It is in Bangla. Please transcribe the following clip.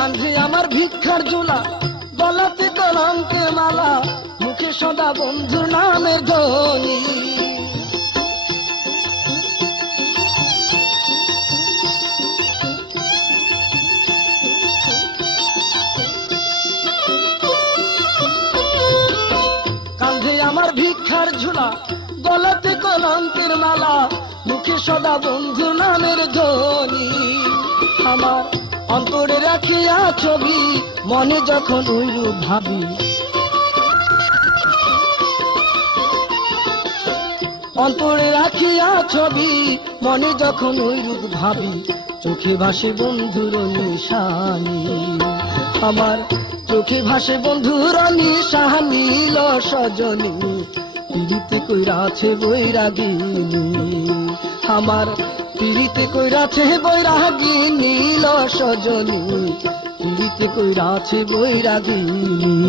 কাঁধে আমার ভিক্ষার ঝোলা, গলাতে কলঙ্কের মালা, মুখে সদা বন্ধুর নামের ধ্বনি। কাঁধে আমার ভিক্ষার ঝোলা, গলাতে কলঙ্কের মালা, মুখে সদা বন্ধু নামের ধ্বনি। আমার অন্তরে রাখিয়া ছবি, মনে যখন ওইরূপ ভাবি, অন্তরে রাখিয়া ছবি, মনে যখন ওইরূপ ভাবি, চোখে ভাসে বন্ধুর নিশানি। আমার চোখে ভাসে বন্ধুর নিশানি, ল সজনী পিড়িতে কইরাছে বৈরাগিনী। আমার পিড়িতে কইরাছে বৈরাগিনী, ল সজনী পিড়িতে কইরাছে বৈরাগিনী।